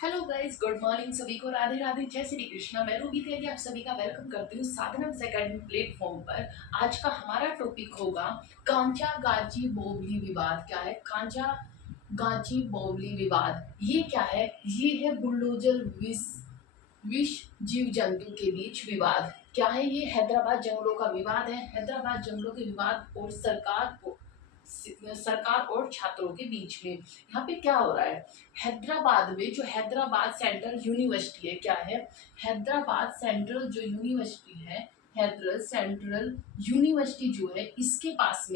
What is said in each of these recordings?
Hello guys, good morning सभी को। राधे राधे, जय श्री कृष्णा। मैं रूबी तेली आप सभी का वेलकम करती हूँ साधना एकेडमी प्लेटफॉर्म पर। आज का हमारा टॉपिक होगा कांचा गाची बोवली विवाद। क्या है कांचा गाची बोवली विवाद? ये क्या है? ये है बुलडोजर विष जीव जंतु के बीच विवाद। क्या है ये? हैदराबाद जंगलों का विवाद है। हैदराबाद जंगलों के विवाद और सरकार और छात्रों के बीच में यहाँ पे क्या हो रहा है? हैदराबाद में जो हैदराबाद सेंट्रल यूनिवर्सिटी है, क्या है? हैदराबाद सेंट्रल जो यूनिवर्सिटी है, हैदराबाद सेंट्रल यूनिवर्सिटी जो है, इसके पास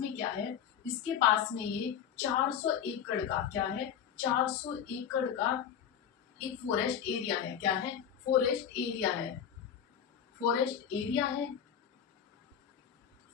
में क्या है? इसके पास में ये 400 एकड़ का क्या है? 400 एकड़ का एक फॉरेस्ट एरिया है। क्या है? फॉरेस्ट एरिया है। फॉरेस्ट एरिया है।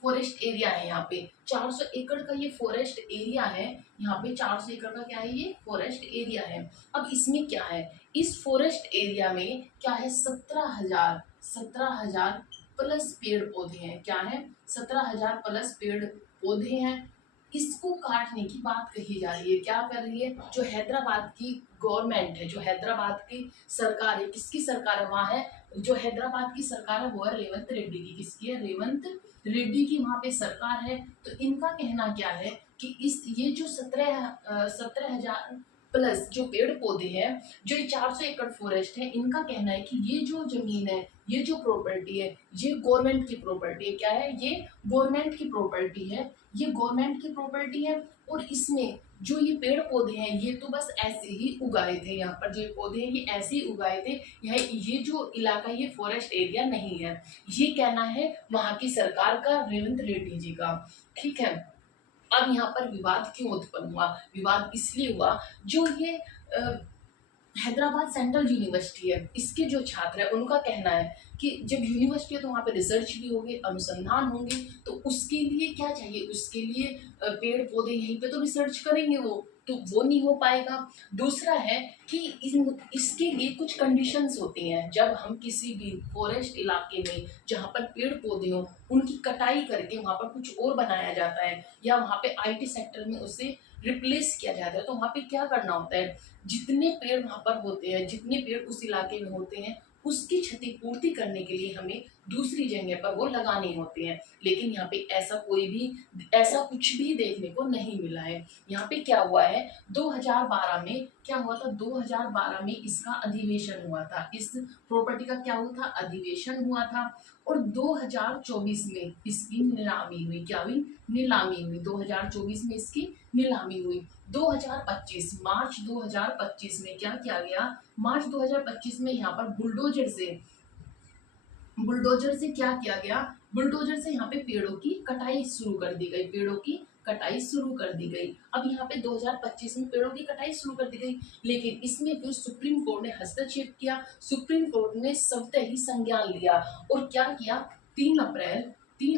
फॉरेस्ट एरिया है यहाँ पे 400 एकड़ का ये फॉरेस्ट एरिया है। यहाँ पे 400 एकड़ का क्या है? ये फॉरेस्ट एरिया है। अब इसमें क्या है? इस फॉरेस्ट एरिया में क्या है? 17,000 प्लस पेड़ पौधे हैं। क्या है? 17,000 प्लस पेड़ पौधे हैं। इसको काटने की बात कही जा रही है। क्या कर रही है? जो हैदराबाद की गवर्नमेंट है, जो हैदराबाद की सरकार है, किसकी सरकार है वहाँ है? जो हैदराबाद की सरकार है वो है रेवंत रेड्डी की। किसकी है? रेवंत रेड्डी की वहाँ पे सरकार है। तो इनका कहना क्या है कि इस ये जो 17,000 प्लस जो पेड़ पौधे हैं, जो ये 400 एकड़ फॉरेस्ट है, इनका कहना है कि ये जो जमीन है, ये जो प्रॉपर्टी है, ये गवर्नमेंट की प्रॉपर्टी है। क्या है? ये गवर्नमेंट की प्रॉपर्टी है। ये गवर्नमेंट की प्रॉपर्टी है और इसमें जो ये पेड़ पौधे हैं, ये तो बस ऐसे ही उगाए थे। यहाँ पर जो ये पौधे हैं, ये ऐसे ही उगाए थे। ये जो इलाका, ये फॉरेस्ट एरिया नहीं है। ये कहना है वहां की सरकार का, रेवंत रेड्डी जी का। ठीक है। अब यहाँ पर विवाद क्यों उत्पन्न हुआ? विवाद इसलिए हुआ, जो ये हैदराबाद सेंट्रल यूनिवर्सिटी है, इसके जो छात्र है उनका कहना है कि जब यूनिवर्सिटी है तो वहाँ पे रिसर्च भी होगी, अनुसंधान होंगे, तो उसके लिए क्या चाहिए? उसके लिए पेड़ पौधे, यहीं पे तो रिसर्च करेंगे तो वो नहीं हो पाएगा। दूसरा है कि इसके लिए कुछ कंडीशंस होती हैं। जब हम किसी भी फॉरेस्ट इलाके में जहाँ पर पेड़ पौधे हों, उनकी कटाई करके वहाँ पर कुछ और बनाया जाता है, या वहाँ पे आईटी सेक्टर में उसे रिप्लेस किया जाता है, तो वहाँ पे क्या करना होता है? जितने पेड़ वहाँ पर होते हैं, जितने पेड़ उस इलाके में होते हैं, उसकी क्षतिपूर्ति करने के लिए हमें दूसरी जगह पर वो लगाने होते हैं। लेकिन यहाँ पे ऐसा कुछ भी देखने को नहीं मिला है। यहाँ पे क्या हुआ है? 2012 में क्या हुआ था? 2012 में इसका अधिवेशन हुआ था। इस प्रॉपर्टी का क्या हुआ था? अधिवेशन हुआ था। और 2024 में इसकी नीलामी हुई। क्या हुई? नीलामी हुई। 2024 में इसकी नीलामी हुई। 2025 मार्च 2025 में क्या किया गया? मार्च 2025 में यहाँ पर बुलडोजर से क्या किया गया? बुलडोजर से यहाँ पे पेड़ों की कटाई शुरू कर दी गई। पेड़ों की कटाई शुरू कर दी गई। अब यहाँ पे 2025 में पेड़ों की कटाई शुरू कर दी गई, लेकिन इसमें फिर सुप्रीम कोर्ट ने हस्तक्षेप किया। सुप्रीम कोर्ट ने स्वतः ही संज्ञान लिया और क्या किया? 3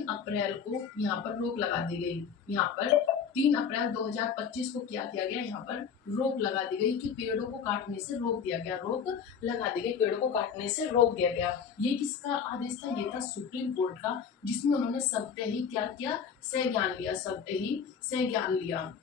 अप्रैल को यहाँ पर रोक लगा दी गई। यहाँ पर 3 अप्रैल 2025 को क्या किया गया? यहाँ पर रोक लगा दी गई कि पेड़ों को काटने से रोक दिया गया। रोक लगा दी गई, पेड़ों को काटने से रोक दिया गया। ये किसका आदेश था? ये था सुप्रीम कोर्ट का, जिसमें उन्होंने स्वतः ही क्या किया? संज्ञान लिया। स्वतः ही संज्ञान लिया।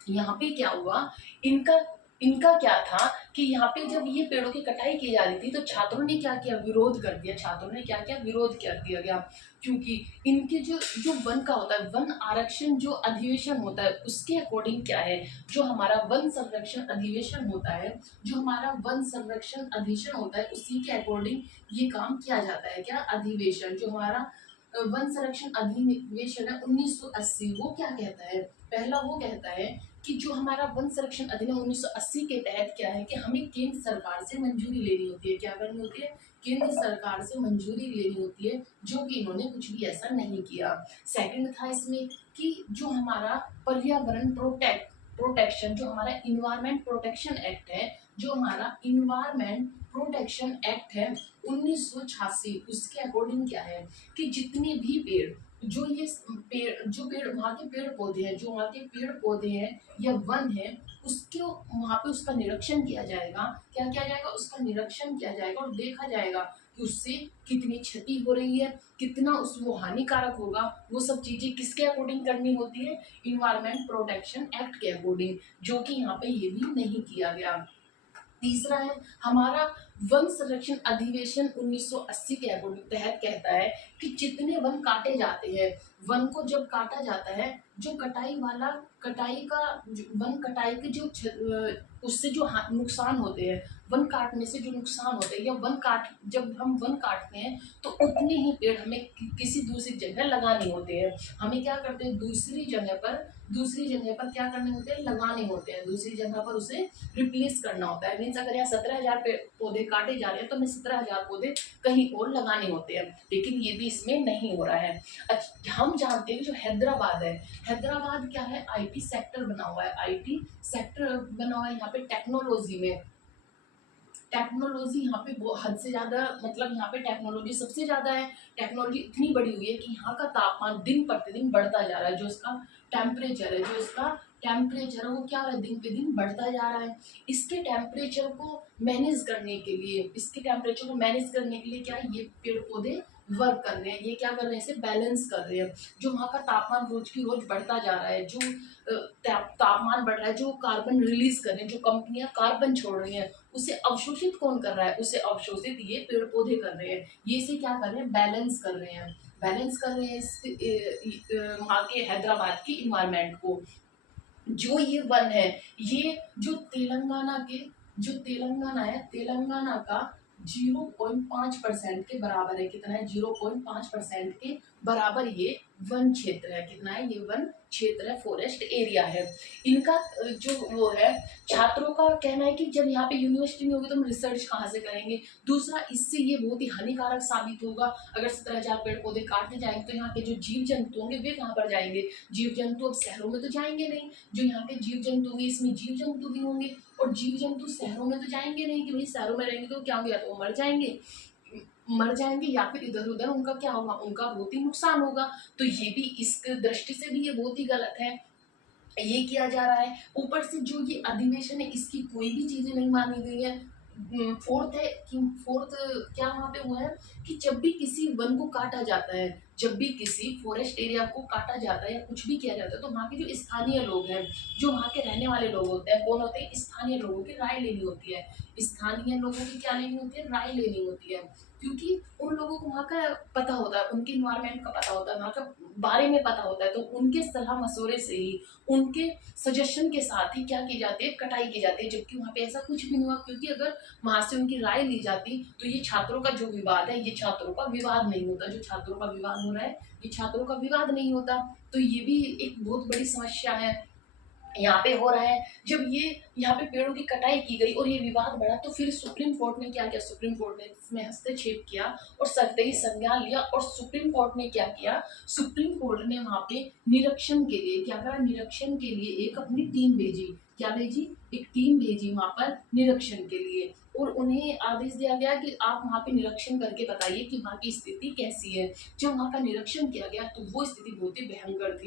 यहाँ पे क्या हुआ? इनका इनका क्या था कि यहाँ पे जब ये पेड़ों की कटाई की जा रही थी, तो छात्रों ने क्या किया? विरोध कर दिया। छात्रों ने क्या किया? विरोध कर दिया गया। क्योंकि इनके जो जो वन का होता है, वन आरक्षण जो अधिवेशन होता है, उसके अकॉर्डिंग क्या है? जो हमारा वन संरक्षण अधिवेशन होता है, जो हमारा वन संरक्षण अधिवेशन होता है, उसी के अकॉर्डिंग ये काम किया जाता है। क्या? अधिवेशन। जो हमारा वन संरक्षण अधिनिवेशन है 1980, वो क्या कहता है? पहला वो कहता है कि जो हमारा वन संरक्षण अधिनियम 1980 के तहत क्या है कि हमें केंद्र सरकार से मंजूरी लेनी होती है। क्या करनी होती है? केंद्र सरकार से मंजूरी लेनी होती है, जो कि इन्होंने कुछ भी ऐसा नहीं किया। सेकंड था इसमें कि जो हमारा पर्यावरण प्रोटेक्शन, जो हमारा इन्वायरमेंट प्रोटेक्शन एक्ट है, जो हमारा इन्वायरमेंट प्रोटेक्शन एक्ट है 1986, उसके अकॉर्डिंग क्या है कि जितने भी पेड़, जो पेड़ वहाँ के पेड़ पौधे हैं, जो वहाँ के पेड़ पौधे हैं या वन है, उसके वहाँ पे उसका निरीक्षण किया जाएगा। क्या किया जाएगा? उसका निरीक्षण किया जाएगा और देखा जाएगा कि उससे कितनी क्षति हो रही है, कितना उस वो हानिकारक होगा। वो सब चीजें किसके अकॉर्डिंग करनी होती है? इन्वायरमेंट प्रोटेक्शन एक्ट के अकॉर्डिंग, जो कि यहाँ पे ये भी नहीं किया गया। तीसरा है हमारा वन संरक्षण अधिवेशन 1980 के तहत कहता है कि जितने वन काटे जाते हैं, वन को जब काटा जाता है, जो वन कटाई के उससे जो नुकसान होते हैं, वन काटने से जो नुकसान होते हैं, या जब हम वन काटते हैं तो उतने ही पेड़ हमें किसी दूसरी जगह लगाने होते हैं। हमें क्या करते हैं, दूसरी जगह पर क्या करने होते हैं, लगाने होते हैं, दूसरी जगह पर उसे रिप्लेस करना होता है। मीन्स अगर यहाँ 17,000 पौधे काटे जा रहे हैं तो हमें 17,000 पौधे कहीं और लगाने होते हैं, लेकिन ये भी इसमें नहीं हो रहा है। अच्छा, हम जानते हैं जो हैदराबाद है, हैदराबाद क्या है, आईटी सेक्टर बना हुआ है, आईटी सेक्टर बना हुआ है। यहाँ पे टेक्नोलॉजी यहाँ पे हद से ज़्यादा, मतलब यहाँ पे टेक्नोलॉजी सबसे ज़्यादा है। टेक्नोलॉजी इतनी बड़ी हुई है कि यहाँ का तापमान दिन प्रतिदिन बढ़ता जा रहा है। जो इसका टेम्परेचर है वो क्या हो रहा है, दिन पे दिन बढ़ता जा रहा है। इसके टेम्परेचर को मैनेज करने के लिए क्या है, ये पेड़ पौधे वर्क कर रहे हैं। ये क्या कर रहे हैं, इसे बैलेंस कर रहे हैं। जो वहाँ का तापमान रोज की रोज बढ़ता जा रहा है, जो तापमान बढ़ रहा है, जो कार्बन रिलीज कर रहे हैं, जो कंपनियां कार्बन छोड़ रही हैं, उसे अवशोषित कौन कर रहा है, उसे अवशोषित ये पेड़ पौधे कर रहे हैं। ये इसे क्या कर रहे हैं, बैलेंस कर रहे हैं वहाँ के हैदराबाद की इन्वायरमेंट को। जो ये वन है, ये जो तेलंगाना का 0.5% के बराबर है। कितना है, 0.5% के बराबर ये वन क्षेत्र है। कितना है, ये वन क्षेत्र है, फॉरेस्ट एरिया है। इनका जो वो है, छात्रों का कहना है कि जब यहाँ पे यूनिवर्सिटी नहीं होगी तो हम रिसर्च कहाँ से करेंगे। दूसरा, इससे ये बहुत ही हानिकारक साबित होगा। अगर 17,000 पेड़ पौधे काटने जाएंगे तो यहाँ के जो जीव जंतु होंगे वे कहाँ पर जाएंगे, जीव जंतु अब शहरों में तो जाएंगे नहीं। जो यहाँ के जीव जंतु होंगे, इसमें जीव जंतु भी होंगे, और जीव जंतु शहरों में तो जाएंगे नहीं, कि भाई शहरों में रहेंगे तो क्या होगा, या तो वो मर जाएंगे या फिर इधर उधर उनका क्या होगा, उनका बहुत ही नुकसान होगा। तो ये भी, इस दृष्टि से भी ये बहुत ही गलत है, ये किया जा रहा है। ऊपर से जो ये अधिवेशन है, इसकी कोई भी चीजें नहीं मानी गई है। फोर्थ क्या वहाँ पे हुआ है कि जब भी किसी वन को काटा जाता है, जब भी किसी फॉरेस्ट एरिया को काटा जाता है या कुछ भी किया जाता है, तो वहाँ के जो स्थानीय लोग हैं, जो वहाँ के रहने वाले लोग होते हैं, कौन होते हैं, स्थानीय लोगों की राय लेनी होती है। स्थानीय लोगों की क्या लेनी होती है, राय लेनी होती है। क्योंकि उन लोगों को वहाँ का पता होता है, उनके इन्वायरमेंट का पता होता है, वहाँ का बारे में पता होता है, तो उनके सलाह मशवरे से ही, उनके सजेशन के साथ ही क्या की जाती है, कटाई की जाती है। जबकि वहाँ पे ऐसा कुछ भी नहीं हुआ, क्योंकि अगर वहाँ से उनकी राय ली जाती तो ये छात्रों का जो विवाद है, ये छात्रों का विवाद नहीं होता। जो छात्रों का विवाद हो रहा है, ये छात्रों का विवाद नहीं होता। तो ये भी एक बहुत बड़ी समस्या है यहाँ पे हो रहा है। जब ये यहाँ पे पेड़ों की कटाई की गई और ये विवाद बढ़ा, तो फिर सुप्रीम कोर्ट ने क्या किया, सुप्रीम कोर्ट ने इसमें हस्तक्षेप किया और सख्ती संज्ञान लिया। और सुप्रीम कोर्ट ने क्या किया, सुप्रीम कोर्ट ने वहाँ पे निरीक्षण के लिए क्या करा, निरीक्षण के लिए एक अपनी टीम भेजी। क्या भेजी, एक टीम भेजी वहाँ पर निरीक्षण के लिए, और उन्हें आदेश दिया गया कि आप वहाँ पे निरीक्षण करके बताइए कि वहाँ की स्थिति कैसी है। जब वहाँ का निरीक्षण किया गया तो वो स्थिति बहुत ही भयंकर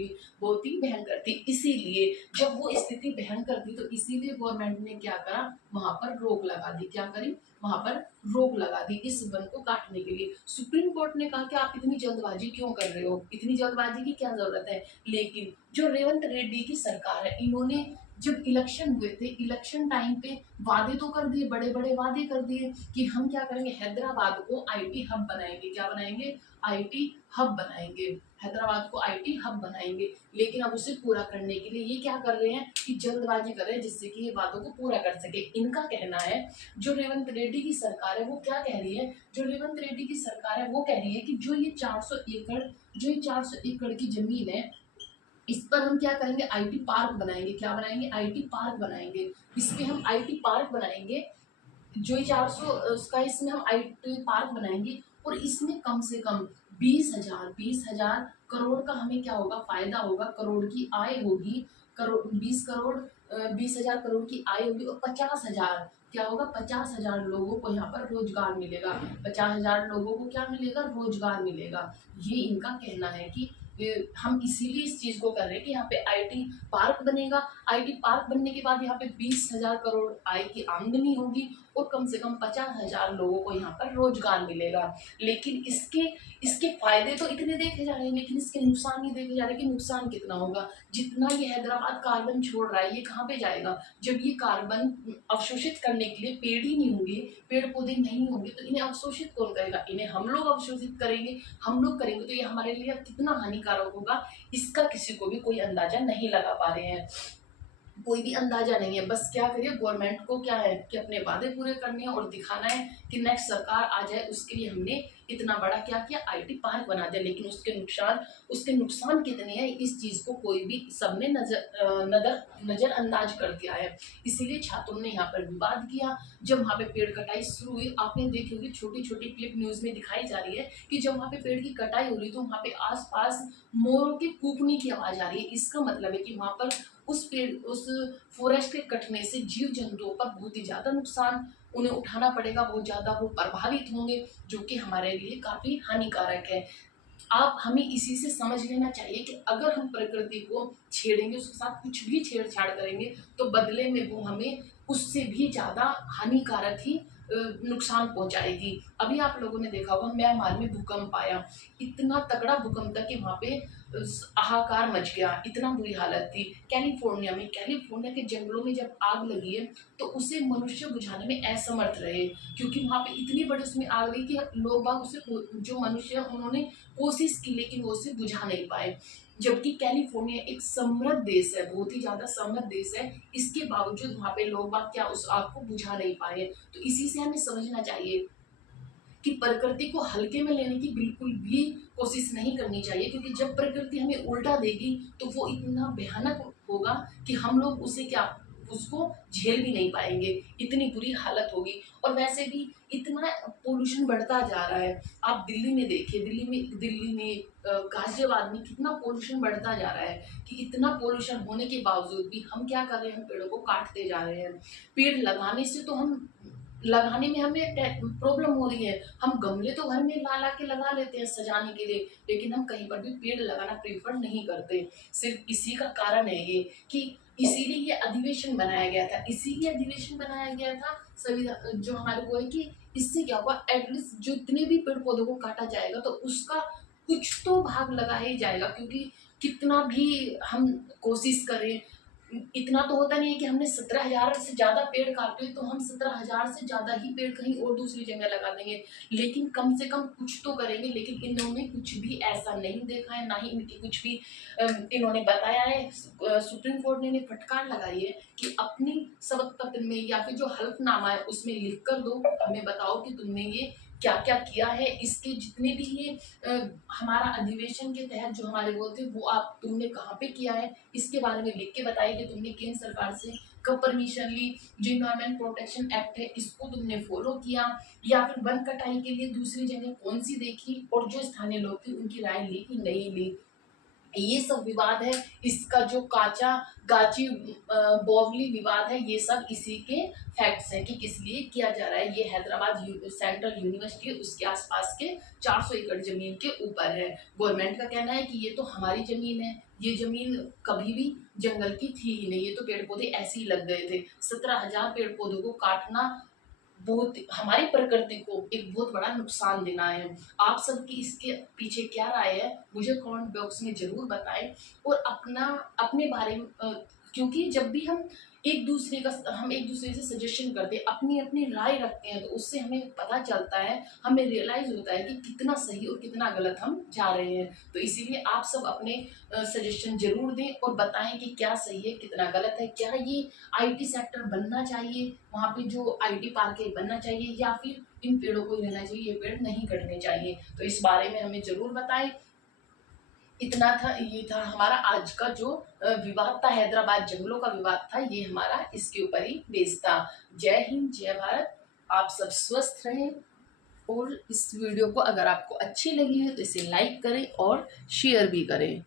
थी। इसीलिए जब वो स्थिति भयंकर थी तो इसीलिए गवर्नमेंट ने क्या करा, वहां पर रोक लगा दी। क्या करी, वहां पर रोक लगा दी इस वन को काटने के लिए। सुप्रीम कोर्ट ने कहा कि आप इतनी जल्दबाजी क्यों कर रहे हो, इतनी जल्दबाजी की क्या जरूरत है। लेकिन जो रेवंत रेड्डी की सरकार है, इन्होंने जब इलेक्शन हुए थे, इलेक्शन टाइम पे वादे तो कर दिए, बड़े बड़े वादे कर दिए कि हम क्या करेंगे, हैदराबाद को आईटी हब बनाएंगे। क्या बनाएंगे, आईटी हब बनाएंगे, हैदराबाद को आईटी हब बनाएंगे। लेकिन अब उसे पूरा करने के लिए ये क्या कर रहे हैं कि जल्दबाजी कर रहे हैं, जिससे कि ये वादों को पूरा कर सके। इनका कहना है, जो रेवंत रेड्डी की सरकार है वो क्या कह रही है, जो रेवंत रेड्डी की सरकार है वो कह रही है कि जो ये 400 एकड़ की जमीन है, इस पर हम क्या करेंगे, आईटी पार्क बनाएंगे। क्या बनाएंगे, आईटी पार्क बनाएंगे। इस पे हम आईटी पार्क बनाएंगे, जो 400 उसका, इसमें हम आईटी पार्क बनाएंगे, और इसमें कम से कम 20,000 करोड़ का हमें क्या होगा, फायदा होगा, करोड़ की आय होगी, करोड़ 20,000 करोड़ की आय होगी। और 50,000 क्या होगा, 50,000 लोगों को यहाँ पर रोजगार मिलेगा। 50,000 लोगों को क्या मिलेगा, रोजगार मिलेगा। ये इनका कहना है कि हम इसीलिए इस चीज को कर रहे हैं कि यहाँ पे आईटी पार्क बनेगा। आईटी पार्क बनने के बाद यहाँ पे 20,000 करोड़ आय की आमदनी होगी, और कम से कम 50,000 लोगों को यहाँ पर रोजगार मिलेगा। लेकिन इसके इसके फायदे तो इतने देखे जा रहे हैं, लेकिन इसके नुकसान नहीं देखे जा रहे कि नुकसान कितना होगा। जितना ये हैदराबाद कार्बन छोड़ रहा है, ये कहाँ पे जाएगा? जब ये कार्बन अवशोषित करने के लिए पेड़ ही नहीं होंगे, पेड़ पौधे नहीं होंगे, तो इन्हें अवशोषित कौन करेगा? इन्हें हम लोग अवशोषित करेंगे। हम लोग करेंगे तो ये हमारे लिए कितना हानिकारक होगा, इसका किसी को भी कोई अंदाजा नहीं लगा पा रहे हैं। कोई भी अंदाजा नहीं है। बस क्या करिए, गवर्नमेंट को क्या है कि अपने वादे पूरे करने हैं और दिखाना है कि नेक्स्ट सरकार आ जाए, उसके लिए हमने इतना बड़ा क्या किया, आईटी पार्क बना दिया। लेकिन उसके नुकसान कितने हैं, इस चीज को कोई भी सबने नजरअंदाज कर दिया है। इसीलिए छात्रों ने यहाँ पर विवाद किया। जब वहाँ पे पेड़ कटाई शुरू हुई, आपने देखी होगी छोटी छोटी क्लिप न्यूज में दिखाई जा रही है कि जब वहाँ पे पेड़ की कटाई हो रही तो वहाँ पे आसपास मोरों के कूकने की आवाज आ रही है। इसका मतलब है कि वहाँ पर उस फॉरेस्ट के कटने से जीव जंतुओं का बहुत ही ज्यादा नुकसान उन्हें उठाना पड़ेगा, बहुत ज्यादा वो प्रभावित होंगे, जो कि हमारे लिए काफी हानिकारक है। आप हमें इसी से समझ लेना चाहिए कि अगर हम प्रकृति को छेड़ेंगे, उसके साथ कुछ भी छेड़छाड़ करेंगे, तो बदले में वो हमें उससे भी ज्यादा हानिकारक ही नुकसान पहुंचाएगी। अभी आप लोगों ने देखा होगा म्यांमार में भूकंप आया, इतना तगड़ा भूकंप था कि वहां पे हाहाकार मच गया, इतना बुरी हालत थी। कैलिफोर्निया के जंगलों में जब आग लगी है तो उसे मनुष्य बुझाने में असमर्थ रहे, क्योंकि वहां पे इतनी बड़ी उसमें आग लगी कि लोग बाग उसे, जो मनुष्य उन्होंने कोशिश की लेकिन वो उसे बुझा नहीं पाए। जबकि कैलिफोर्निया एक समृद्ध देश है, बहुत ही ज्यादा समृद्ध देश है, इसके बावजूद वहां पे लोग बाग क्या उस आग को बुझा नहीं पाए। तो इसी से हमें समझना चाहिए कि प्रकृति को हल्के में लेने की बिल्कुल भी कोशिश नहीं करनी चाहिए, क्योंकि जब प्रकृति हमें उल्टा देगी तो वो इतना भयानक होगा कि हम लोग उसको झेल भी नहीं पाएंगे, इतनी बुरी हालत होगी। और वैसे भी इतना पोल्यूशन बढ़ता जा रहा है। आप दिल्ली में देखिए, दिल्ली में गाजियाबाद में कितना पोल्यूशन बढ़ता जा रहा है कि इतना पोल्यूशन होने के बावजूद भी हम क्या कर रहे हैं, हम पेड़ों को काटते जा रहे हैं। पेड़ लगाने से तो हम लगाने में हमें प्रॉब्लम हो रही है, हम गमले तो घर में ला ला के लगा लेते हैं सजाने के लिए, लेकिन हम कहीं पर भी पेड़ लगाना प्रेफर नहीं करते। सिर्फ इसी का कारण है ये कि इसीलिए ये अधिवेशन बनाया गया था, संविधान जो हमारे को है कि इससे क्या होगा, एटलीस्ट जितने भी पेड़ पौधों को काटा जाएगा तो उसका कुछ तो भाग लगाया ही जाएगा। क्योंकि कितना भी हम कोशिश करें, इतना तो होता नहीं है कि हमने 17,000 से ज्यादा पेड़ काटे तो हम 17,000 से ज्यादा ही पेड़ कहीं और दूसरी जगह लगा देंगे, लेकिन कम से कम कुछ तो करेंगे। लेकिन इन्होंने कुछ भी ऐसा नहीं देखा है, ना ही इनकी कुछ भी इन्होंने बताया है। सुप्रीम कोर्ट ने इन्हें फटकार लगाई है कि अपनी शपथ पत्र में या फिर जो हल्फनामा है उसमें लिख कर दो, हमें बताओ कि तुमने ये क्या क्या किया है। इसके जितने भी ये हमारा अधिवेशन के तहत जो हमारे वो थे, वो आप तुमने कहाँ पे किया है, इसके बारे में लिख के बताइए कि तुमने केंद्र सरकार से कब परमिशन ली, जो इन्वायरमेंट प्रोटेक्शन एक्ट है इसको तुमने फॉलो किया, या फिर वन कटाई के लिए दूसरी जगह कौन सी देखी, और जो स्थानीय लोग थे उनकी राय ली कि नहीं ली। ये सब विवाद है। इसका जो काचा गाची बोवली विवाद है, ये सब इसी के फैक्ट्स हैं कि किस लिए किया जा रहा है। ये हैदराबाद सेंट्रल यूनिवर्सिटी उसके आसपास के 400 एकड़ जमीन के ऊपर है। गवर्नमेंट का कहना है कि ये तो हमारी जमीन है, ये जमीन कभी भी जंगल की थी ही नहीं, ये तो पेड़ पौधे ऐसे ही लग गए थे। 17,000 पेड़ पौधों को काटना बहुत हमारी प्रकृति को एक बहुत बड़ा नुकसान देना है। आप सबकी इसके पीछे क्या राय है, मुझे कमेंट बॉक्स में जरूर बताएं। और अपने बारे में क्योंकि जब भी हम एक दूसरे से सजेशन करते हैं, अपनी अपनी राय रखते हैं, तो उससे हमें पता चलता है, हमें रियलाइज होता है कि कितना सही और कितना गलत हम जा रहे हैं। तो इसीलिए आप सब अपने सजेशन जरूर दें और बताएं कि क्या सही है, कितना गलत है, क्या ये आईटी सेक्टर बनना चाहिए, वहाँ पे जो आईटी पार्क है बनना चाहिए, या फिर इन पेड़ों को रहना चाहिए, ये पेड़ नहीं कटने चाहिए। तो इस बारे में हमें जरूर बताएं। ये था हमारा आज का जो विवाद था, हैदराबाद जंगलों का विवाद था, ये हमारा इसके ऊपर ही बेस्ड था। जय हिंद, जय भारत। आप सब स्वस्थ रहें, और इस वीडियो को अगर आपको अच्छी लगी है तो इसे लाइक करें और शेयर भी करें।